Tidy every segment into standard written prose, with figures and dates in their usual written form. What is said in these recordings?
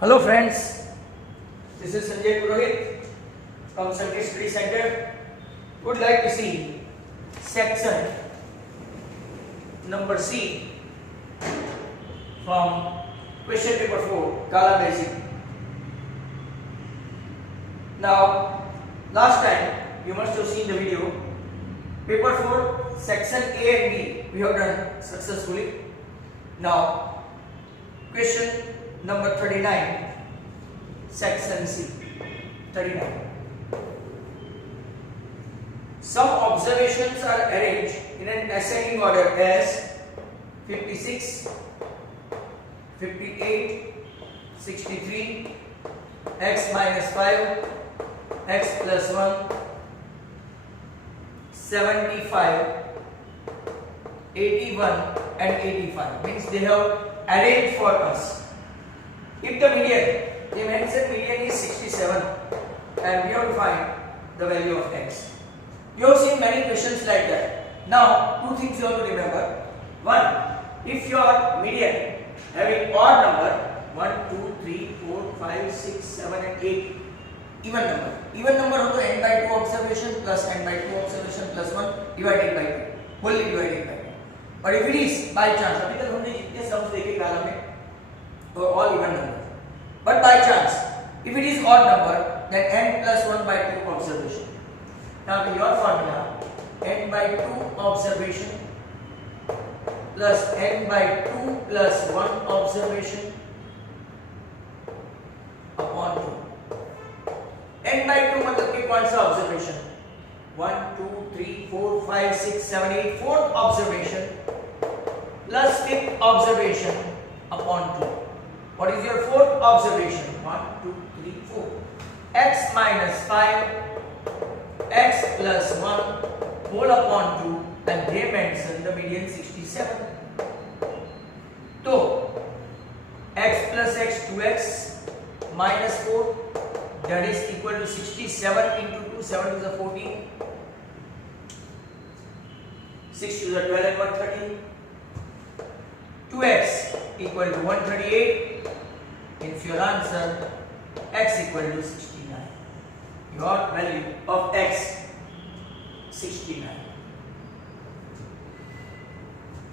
Hello friends, this is Sanjay Purohit from Sanjay Study Center. Would like to see section number C from question paper 4, Kala Basic. Now, last time you must have seen the video. Paper 4, section A and B we have done successfully. Now, question number 39, section C. 39. Some observations are arranged in an ascending order as 56, 58, 63, x minus 5, x plus 1, 75, 81 and 85. Means they have arranged for us. If the median, they mentioned median is 67 and we have to find the value of x. You have seen many questions like that. Now, two things you have to remember. One, if your median having odd number 1, 2, 3, 4, 5, 6, 7 and 8, even number हो तो n by 2 observation plus n by 2 observation plus 1 divided by 2, wholly divided by 2. But if it is by chance, अभी तक हमने जितने sums देखे कालम में तो all even numbers. But by chance, if it is odd number, then n plus 1 by 2 observation. Now your formula, n by 2 observation plus n by 2 plus 1 observation upon 2. n by 2 मतलब कि कौन सा observation? 1, 2, 3, 4, 5, 6, 7, 8, fourth observation plus fifth observation upon 2. What is your fourth observation? 1, 2, 3, 4. X minus 5, x plus 1 whole upon 2, and they mention the median 67. So, x plus x 2x minus 4, that is equal to 67 into 2, 7 to the 14, 6 to the 12 and 130. 2x equal to 138. If your answer x equal to 69, your value of x 69.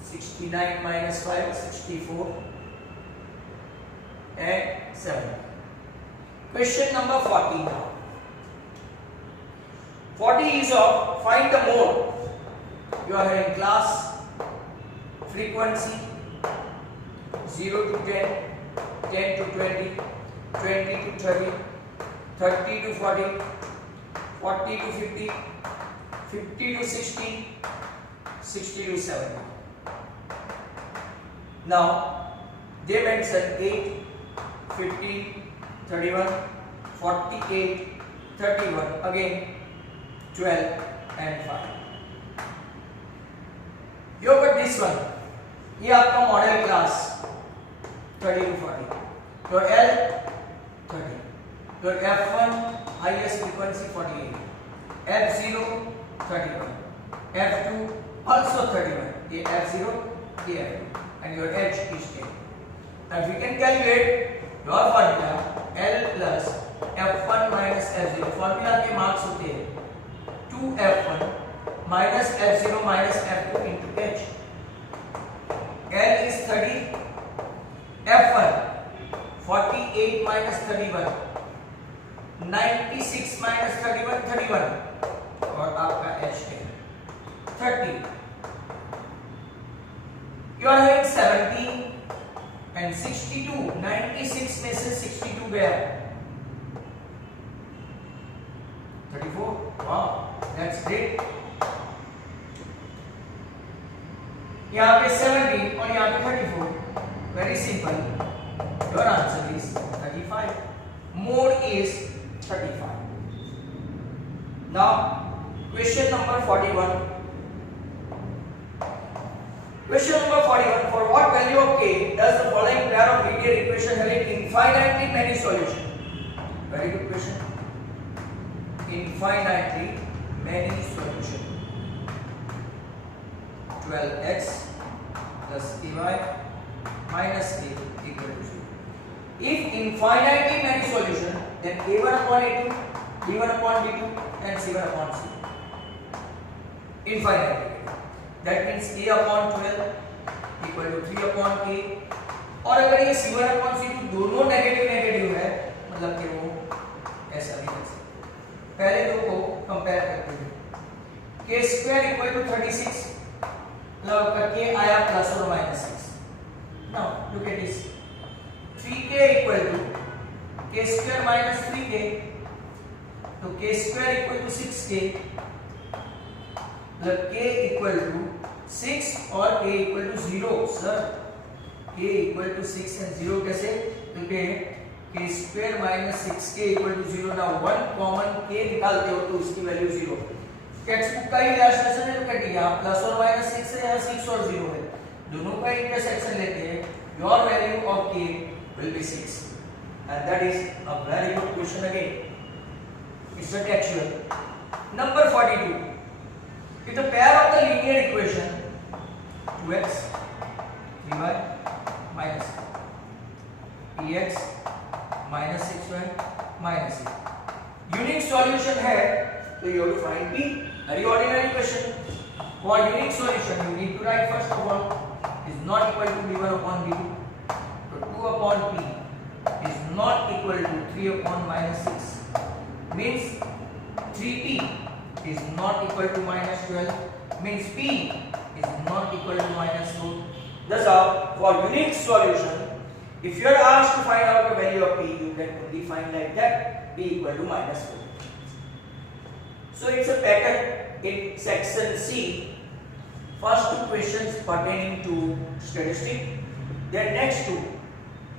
69 minus 5, 64 and 7. Question number 40 now. 40 is of find the mode. You are in class, frequency 0 to 10, 10 to 20, 20 to 30, 30 to 40, 40 to 50, 50 to 60, 60 to 70. Now, they mention 8, 50, 31, 48, 31, again 12 and 5. You got this one. ये आपका model class 30 to 40. Your L 30. Your F1 highest frequency 48. F0 31. F2 also 31. ये F0, ये F2, and your H is 10. Now if we can calculate your formula L plus F1 minus F0. Formula के marks होते हैं 2F1 minus F0 minus F2 into H. L is 30, F1 48 minus 31, 96 minus 31, 31 और आपका H है 30. You are having 70 and 62. 96 में से 62 गया 34. Wow, that's great. यहाँ पे 17 और यहाँ पे 34. Very simple. Your answer is 35. Mode is 35. Now, question number 41. Question number 41. For what value of k does the following pair of linear equation have infinitely many solutions? Very good question. Infinitely many solutions. 12x plus dy minus a equal to 0. If infinitely many solution, then a1 upon a2, b1 upon b2 and c1 upon c. Infinitely. That means a upon 12 equal to 3 upon a. और अगर ये c1 upon c2 दोनों negative है, मतलब कि वो ऐसा भी कर सकते। पहले दो को कंपेयर करते हैं। k square equal to 36, मतलब का k आया प्लस और minus 6। Now look at this, 3k equal to k square minus 3k, तो k square equal to 6k, मतलब k equal to 6 और k equal to 0। Sir k equal to 6 and 0 कैसे? क्योंकि k square minus 6k equal to 0। ना one common k निकालते हो तो उसकी वैल्यू 0। टेक्स्ट बुक का ही इलस्ट्रेशन है, कट गया प्लस और माइनस 6 है, यहाँ 6 और 0 है, दोनों का इंटरसेक्शन लेते हैं, your value of k will be 6, and that is a very good question again. It's a textual. Number 42. If the pair of the linear equation 2x 3y minus px minus 6y minus c unique solution है, तो you have to find p. Very ordinary question. For unique solution, you need to write first of all is not equal to b1 upon b2. So 2 upon p is not equal to 3 upon minus 6. Means 3p is not equal to minus 12. Means p is not equal to minus 4. Thus, for unique solution, if you are asked to find out the value of p, you can only find like that, p equal to minus 4. So it's a pattern in section C. First two questions pertaining to statistics, then next two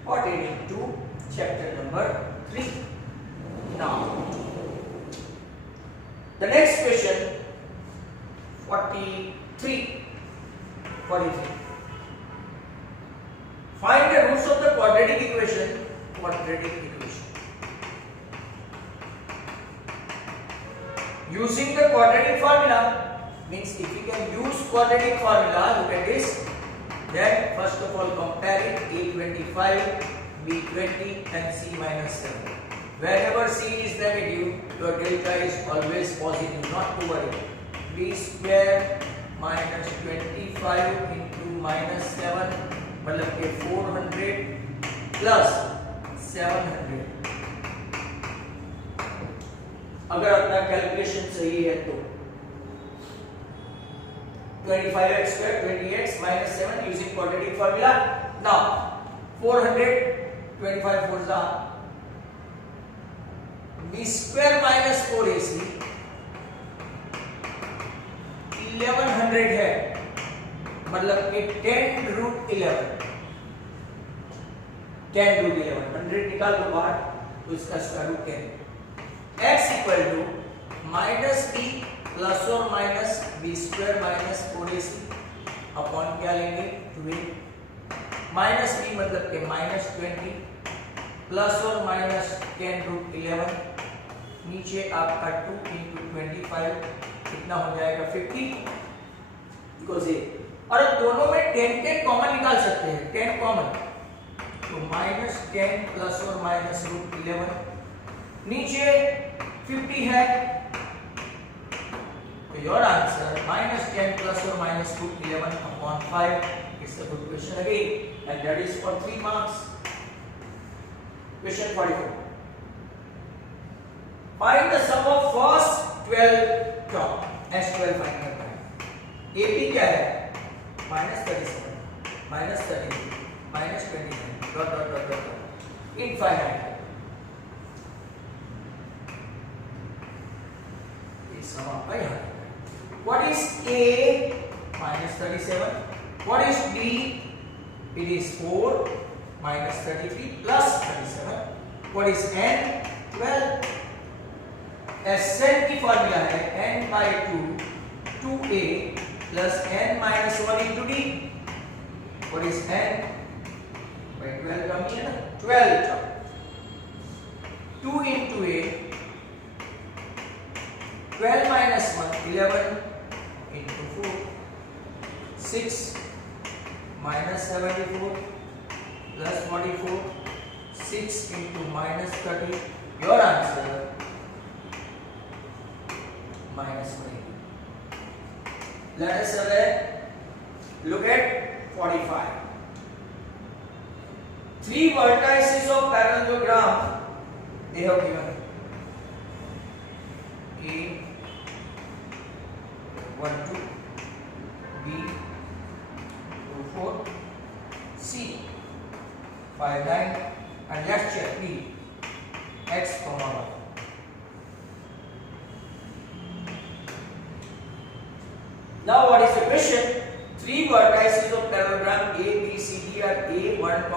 pertaining to chapter number 3. Now, the next question 43. Find the roots of the quadratic equation. Using the quadratic formula, means if we can use quadratic formula, look at this. Then first of all compare it, a25, b20 and c minus 7. Whenever c is negative, your delta is always positive, not to worry. b square minus 25 into minus 7, मतलब के 400 plus 700. अगर अपना calculation सही है तो 25x square 20x minus 7 using quadratic formula. Now 400 25 4 जा b square minus 4ac 1100 है, मतलब कि 10 root 11 100 निकाल दो बाहर तो इसका square root 10. x equal to minus b plus or minus b square minus 4ac upon क्या लेंगे 2a, माइनस b मतलब के minus 20 प्लस और माइनस 10 root 11, नीचे आपका 2 into 25 कितना हो जाएगा 50 बिकॉज ये, और दोनों में 10 कॉमन निकाल सकते हैं, 10 कॉमन तो माइनस 10 प्लस और माइनस रूट 11, नीचे 50 है तो योर आंसर माइनस 10 प्लस और minus root 11 upon 5 is a good question again and that is for 3 marks. Question 44. Find the sum of first 12 term. S12 find करना है. AP क्या है? -37, -33, -29, dot dot dot dot dot. Infinite. ये सम आपका यहाँ. What is A? -37. What is B? It is 4. Minus 33 plus 37. What is n? 12. Sn की formula है n by 2 2a plus n minus 1 into d. What is n? by 12 कम है ना, 12 2 into a 12 minus 1 11 into 4 6 minus 74 plus 44 6 into minus 30. Your answer minus 20. Let us have a look at 45. Three vertices of parallelogram they have given. A 1 2, B 2 4, C 5 9, and let's check B x comma y. Now what is the question? Three vertices of parallelogram A, B, C, D are A 1, 2,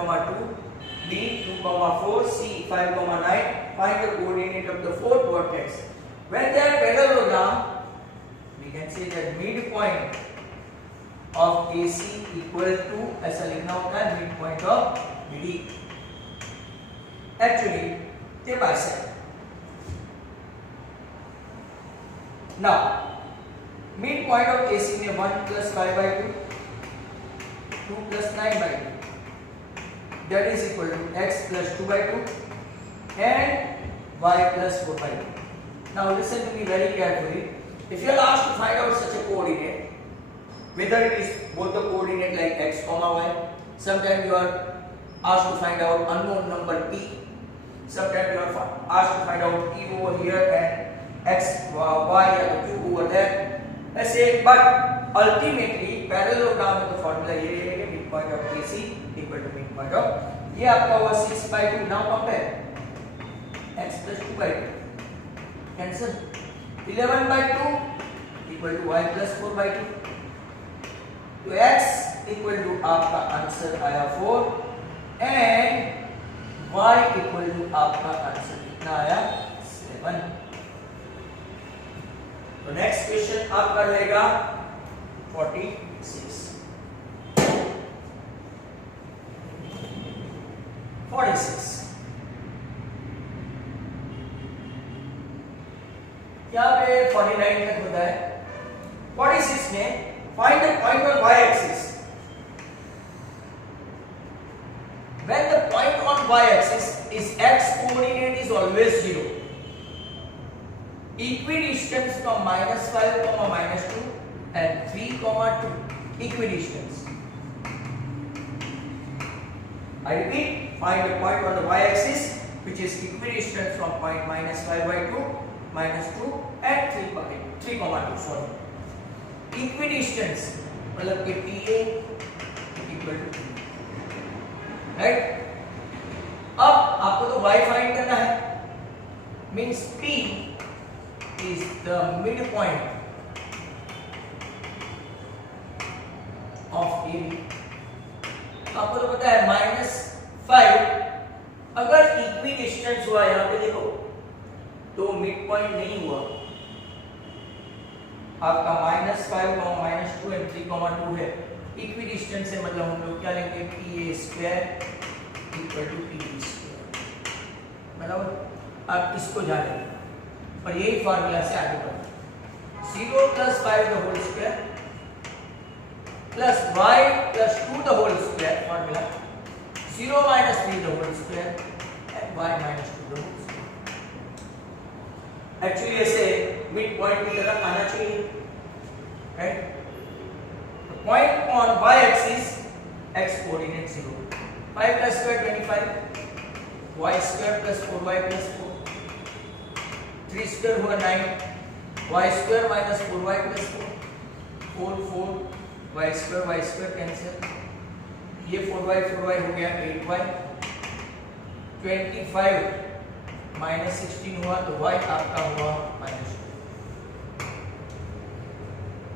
B 2, 4, C 5, 9. Find the coordinate of the fourth vertex. When they are parallelogram, we can say that midpoint of AC equal to ऐसा लिखना होता है midpoint of BD. Actually, they bisect. Now, midpoint of AC में 1 plus 5 by 2, 2 plus 9 by 2. That is equal to x plus 2 by 2 and y plus 4 by 2. Now listen to me very carefully. If you are asked to find out such a coordinate, whether it is both the coordinate like x comma y, sometimes you are asked to find out unknown number p, sometimes you are asked to find out p over here and x y or q over there. Let's say, but ultimately parallelogram में तो formula ये है कि midpoint of AC equal to midpoint of ये आपका हुआ 6 by 2. Now compare x plus 2 by 2 cancel 11 by 2 equal to y plus 4 by 2. तो x equal to आपका आंसर आया 4 and y equal to आपका आंसर कितना आया 7. तो नेक्स्ट क्वेश्चन आपका रहेगा 46. 46 क्या पे 49 तक होता है. 46 में find the point on y axis. When the point on y axis is x coordinate is always 0. Equidistance from -5, -2 and 3, 2 equidistance. I repeat, find the point on the y axis which is equidistant from point -5 by 2, -2 and 3, 2. Sorry. Equidistance मतलब कि PA equal to P. Right? अब आपको तो y find करना है. Means P is the midpoint of AB. आपको तो पता है -5 अगर इक्विडिस्टेंस हुआ यहाँ पे देखो तो मिड पॉइंट नहीं हुआ आपका -5, -2 एंड 3, 2 है. इक्विडिस्टेंस से मतलब हम लोग क्या लेंगे PA² इक्वल टू PB². मतलब आप इसको जानेंगे और यही फार्मूला से आगे बढ़ेंगे. 0 + 5 the whole square plus y plus 2 the whole square formula. 0 minus 3 the whole square and y minus 2 the whole square. Actually ऐसे मिड पॉइंट की तरफ आना चाहिए. Right? The point on y axis x coordinate 0. 5 plus square 25. Y square plus 4y plus 4. 3 square हुआ 9. Y square minus 4y plus 4. 4 y square cancel. ये 4y हो गया 8y. 25 minus 16 हुआ तो y आपका हुआ -2.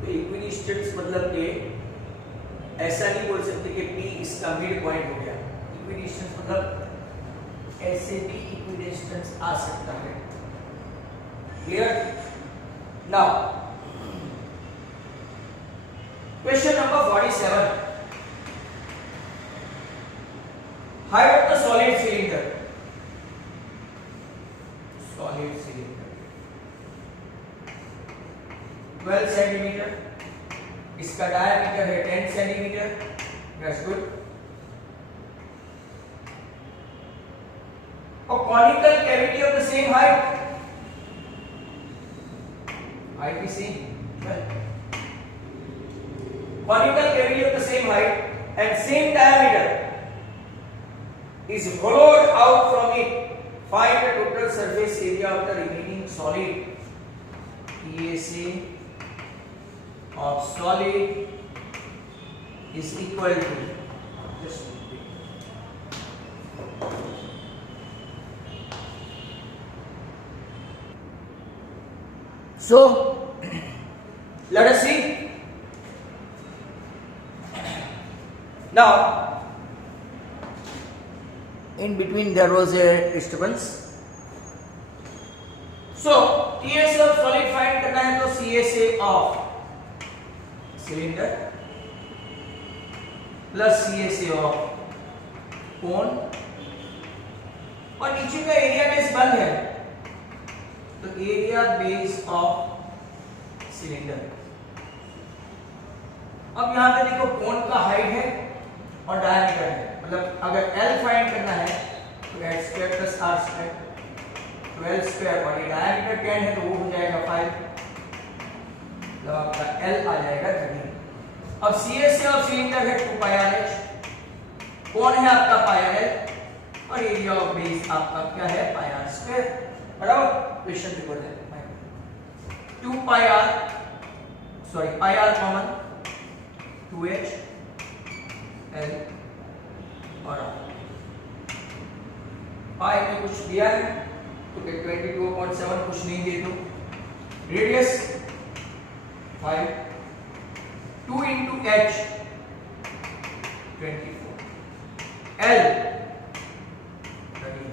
तो इक्विडिस्टेंस मतलब कि ऐसा नहीं बोल सकते कि P इसका मिड पॉइंट हो गया. इक्विडिस्टेंस मतलब ऐसे भी इक्विडिस्टेंस आ सकता है. Clear? Now question number 47. height of the solid cylinder. Solid cylinder 12 centimeter. इसका डायमीटर है 10 centimeter. That's good. और conical cavity of the same height is same. Well, conical cavity of the same height and same diameter is hollowed out from it. Find the total surface area of the remaining solid. PSA of solid is equal to just so let us see now. In between there was a disturbance, so TSA of solid find करना है तो CSA of cylinder plus CSA of cone और नीचे का area base बंद है तो area base of cylinder. अब यहां पे देखो कोन का हाइट है और डायमीटर है, मतलब अगर L फाइंड करना है तो h square plus r square 12 square और ये डायमीटर 10 है तो वो हो जाएगा 5, तो आपका L आ जाएगा 13। अब CSA ऑफ सिलेंडर है 2 पाई r h, कोन है आपका पाई r l और एरिया ऑफ बेस आपका क्या है पाई r स्क्वायर, बराबर। क्वेश्चन पेपर है 2 पाई r सॉरी पाई r कॉमन 2h l और पाई में कुछ दिया है तो 22.7 कुछ नहीं दे दो, radius 5 2 into h 24 l 13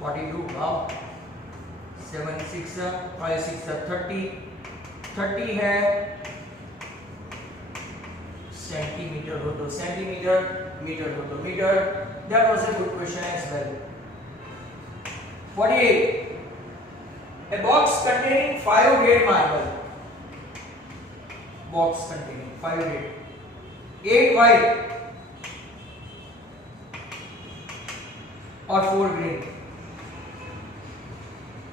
42 wow 7 6 5 6 30 है सेंटीमीटर हो तो सेंटीमीटर, मीटर हो तो metre. That was a good question as well. 48 a box containing 5 grade marble, box containing 5 grade 8 white और 4 green,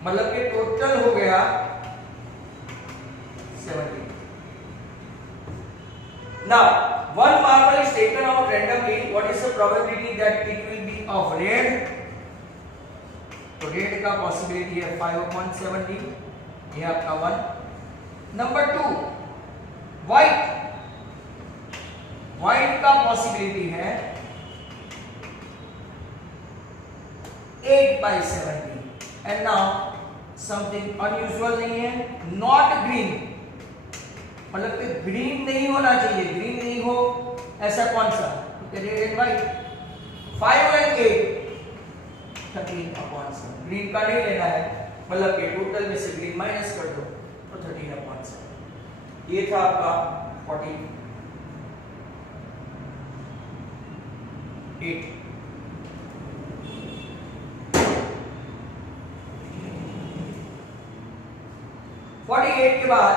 मतलब कि टोटल हो गया 70। Now, one marble is taken out randomly. What is the probability that it will be of red? तो red का possibility है 5/70, ये आपका 1। नंबर 2 व्हाइट, व्हाइट का पॉसिबिलिटी है 8/70। एंड नाउ समथिंग अनयूजुअल नहीं है, नॉट ग्रीन, मतलब कि ग्रीन नहीं होना चाहिए, ग्रीन नहीं हो ऐसा कौन सा, red and white 5 and 8 13/7, green का नहीं लेना है, मतलब कि टोटल में से ग्रीन माइनस कर दो तो 13/7। ये था आपका 48। 48 के बाद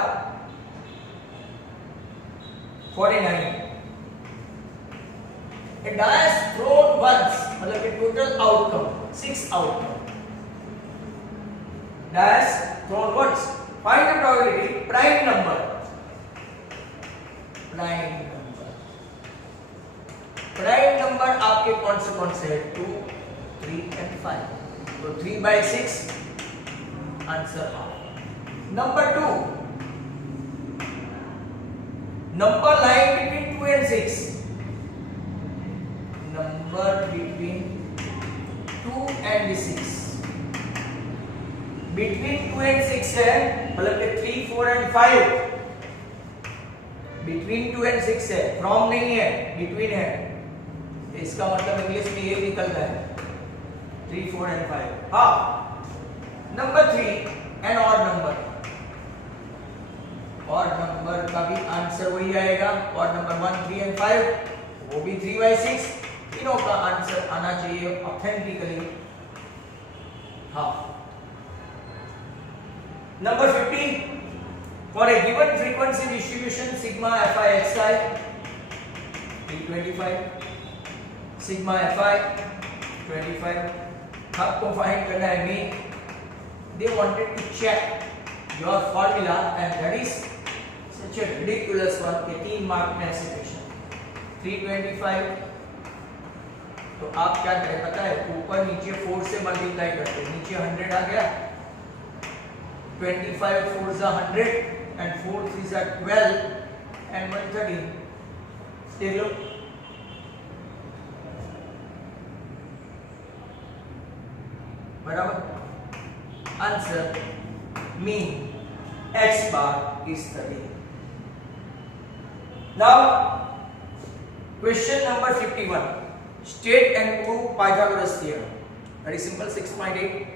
49 a dice thrown once, मतलब कि total outcome 6 outcome, dice thrown once, find the probability prime number, prime number आपके कौन से है 2 3 and 5, तो 3/6 आंसर आ। Number 2 number lying between 2 and 6, number between 2 and 6, between 2 and 6 है, मतलब कि 3 4 and 5, between 2 and 6 है, from नहीं है, between है, इसका मतलब इंग्लिश में ये निकलता है 3 4 and 5। हाँ, नंबर 3 एंड ऑड नंबर, और नंबर का भी आंसर वही आएगा, और नंबर 1 3 and 5 वो भी 3/6, तीनों का आंसर आना चाहिए ऑथेंटिकली। हाँ, number 50 For a given frequency distribution, sigma fi xi 325, sigma fi 25. आपको फाइंड करना है mean. They wanted to check your formula and that is such a ridiculous one कि 3 मार्क में ऐसे क्वेश्चन. 325 तो आप क्या करें पता है, ऊपर नीचे 4 से मल्टीप्लाई करते हैं, नीचे 100 आ गया, 25 4s are 100 and 4 3s are 12 and 130. देख लो बराबर. Answer mean x bar is 30. Now question number 51. State and prove Pythagoras theorem. Very simple. 6.8.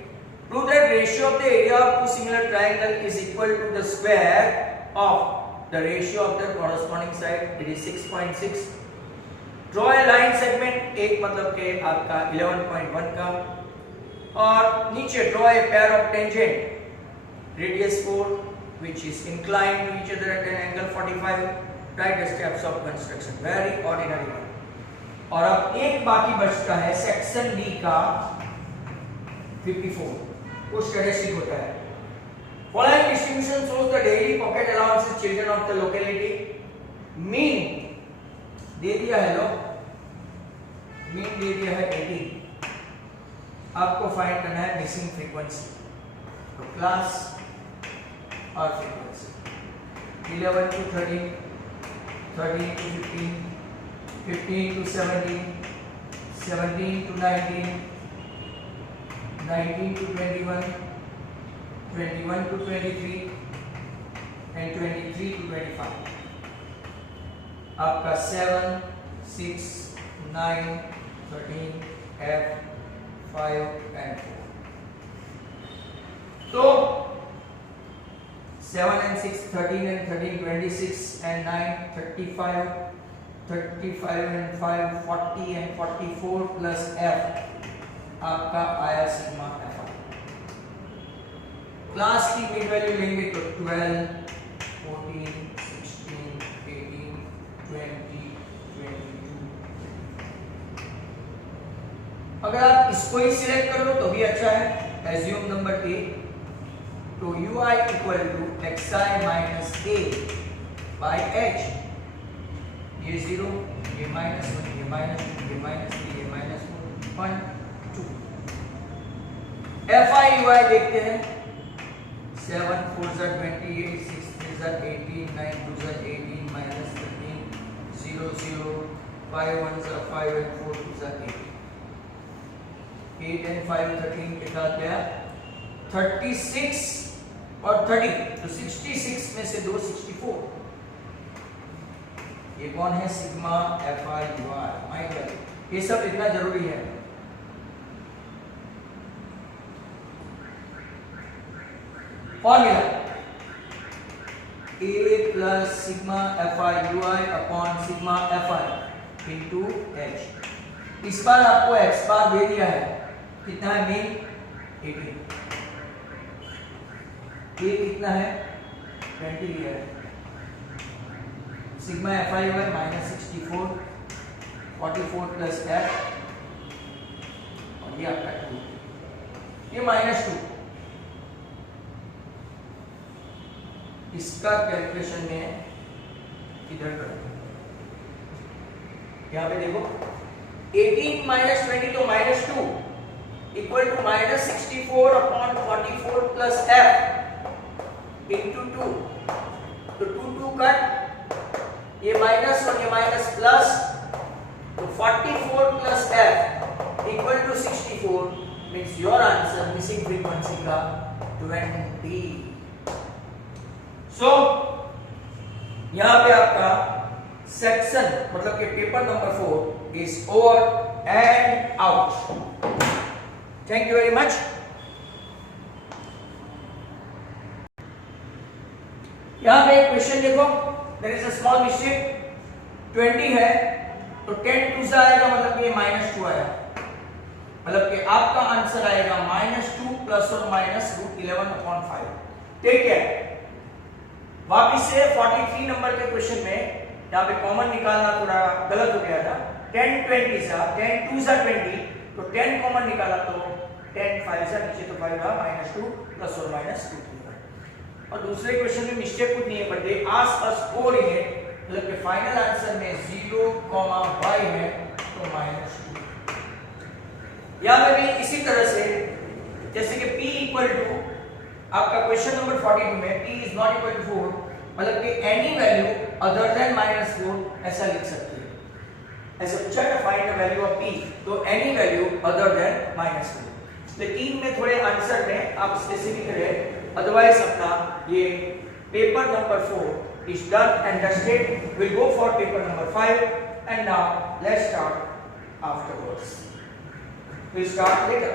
Prove that ratio of the area of two similar triangle is equal to the square of the ratio of their corresponding side. It is 6.6. Draw a line segment. एक मतलब के आपका 11.1 का, और नीचे draw a pair of tangent radius 4 which is inclined to each other at an angle 45. Write the steps of construction. Very ordinary one. और अब एक बाकी बचता है सेक्शन डी का 54. कुछ स्टैटिस्टिक होता है. Following distribution shows the daily pocket allowances children of the locality. Mean दे दिया है लो, मीन दे दिया है 80. आपको फाइंड करना है मिसिंग फ्रीक्वेंसी. तो क्लास और frequency 11 to 13, 13 to 15, 15 to 17, 17 to 19, 19 to 21, 21 to 23 and 23 to 25. आपका 7, 6, 9, 13, F, 5 and 4. तो 7 and 6, 13 and 13, 26 and 9, 35, 35 and 5, 40 and 44 plus F आपका आया सिग्मा F. क्लास की मिड वैल्यू लेंगे तो 12, 14, 16, 18, 20, 22. अगर आप इसको ही सिलेक्ट कर लो तो भी अच्छा है. Assume number A. तो ui equal to xi minus a by h. ये 0, ये -1, ये -2, ये -3, ये -4, 1, 2. fi ui देखते हैं. 7 4s are 28, 6 3s are 18, 9 2s are 18, -13, 0 0, 5 1s are 5 and 4 2s are 8. 8 and 5 13 के साथ गया 36 और 30. तो 66 में से 2 64. ये कौन है? Sigma fi ui. माइंड रखिए, ये सब इतना जरूरी है. Formula a plus sigma fi ui upon sigma fi into h. इस बार आपको x बार दे दिया है. कितना है मीन? 18. ये कितना है? 20 लिया है. Sigma fi ui -64, 44 plus f और ये आपका 2. ये -2. इसका कैलकुलेशन में इधर करो. यहाँ पे देखो 18 माइनस 20 तो -2 equal to -64 upon 44 plus f into 2. तो 2 कट, ये माइनस और ये माइनस प्लस, तो 44 plus f equal to 64 means your answer missing frequency का 20. सो यहां पे आपका सेक्शन मतलब कि paper number 4 is over and out. Thank you very much. यहां पे एक क्वेश्चन देखो. There is a small mistake. 20 है तो 10 2 से आएगा, मतलब कि ये -2 आया, मतलब कि आपका आंसर आएगा -2 प्लस और माइनस √11/5. ठीक है. वापिस से 43 नंबर के क्वेश्चन में यहाँ पे कॉमन निकालना थोड़ा गलत हो गया था। 10 20 सा 10 2 सा 20, तो 10 कॉमन निकाला तो 10 5 सा नीचे तो 5 रहा -2 प्लस और माइनस 2। और दूसरे क्वेश्चन में मिस्टेक कुछ नहीं है, but they ask us coordinate, मतलब कि फाइनल आंसर में 0, y है तो -2। यहाँ पे भी इसी तरह से जैसे कि p इक्वल टू आपका क्वेश्चन नंबर 42 में p is not equal to 4, मतलब कि एनी वैल्यू अदर देन -4 ऐसा लिख सकते हैं। ऐसे पूछा है find the value of p, तो एनी वैल्यू अदर देन -4। लेकिन में थोड़े आंसर में आप स्पेसिफिक करें, otherwise अपना ये paper number 4 is done and dusted. We'll go for paper number 5, and now let's start afterwards. We'll start later.